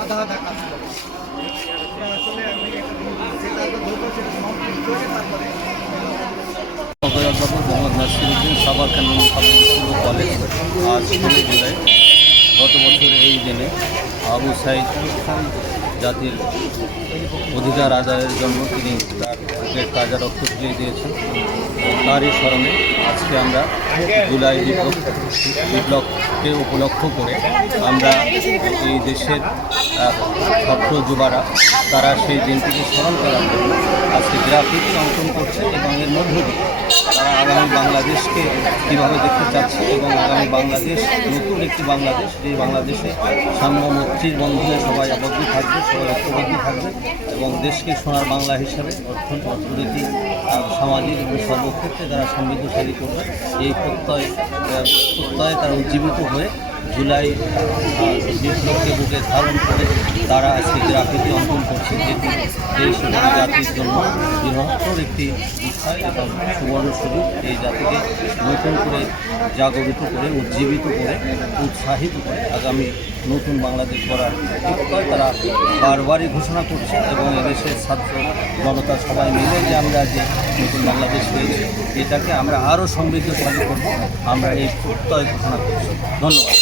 আধা আধা কাজ সাবার কানুন কলেজ আজ ষোলো জুলাই গত বছর এই দিনে আবু সাইদ জাতির অধিকার আদায়ের জন্য তিনি তার বুকের তাজা রক্ত ফিরিয়ে দিয়েছেন। তারই স্মরণে আজকে আমরা জুলাই বিপ্লব বিপ্লবকে উপলক্ষ করে আমরা এই দেশের ছাত্র যুবারা, তারা সেই দিনটিকে স্মরণ করার জন্য আজকে গ্রাফিক্স অঙ্কন করছে এবং এর মধ্য দিয়ে আগামী বাংলাদেশকে কীভাবে দেখতে চাচ্ছে এবং আগামী বাংলাদেশ, নতুন একটি বাংলাদেশ যে বাংলাদেশে সাম্য মৈত্রীর বন্ধনে সবাই আবদ্ধ থাকবে, সবাই ঐক্যবদ্ধ থাকবে এবং দেশকে সোনার বাংলা হিসাবে অর্থ অর্থনীতি সামাজিক এবং সর্বক্ষেত্রে তারা সমৃদ্ধশালী করবে, এই প্রত্যয় প্রত্যয়ে তারা উজ্জীবিত হয়ে জুলাই বিপ্লবকে বুকে ধারণ করে তারা আজকে গ্রাফিতি অঙ্কন করছে, যেটি দেশ জাতির জন্য বৃহত্তর একটি সুবর্ণ সুযোগ এই জাতিকে নতুন করে জাগরিত করে, উজ্জীবিত করে, উৎসাহিত করে আগামী নতুন বাংলাদেশ করার তারা বারবারই ঘোষণা করছে এবং এদেশের ছাত্র জনতা সবাই মিলে যে আমরা যে নতুন বাংলাদেশ পেয়েছি, এটাকে আমরা আরও সমৃদ্ধশালী করব। আমরা এই প্রত্যয় ঘোষণা করছি। ধন্যবাদ।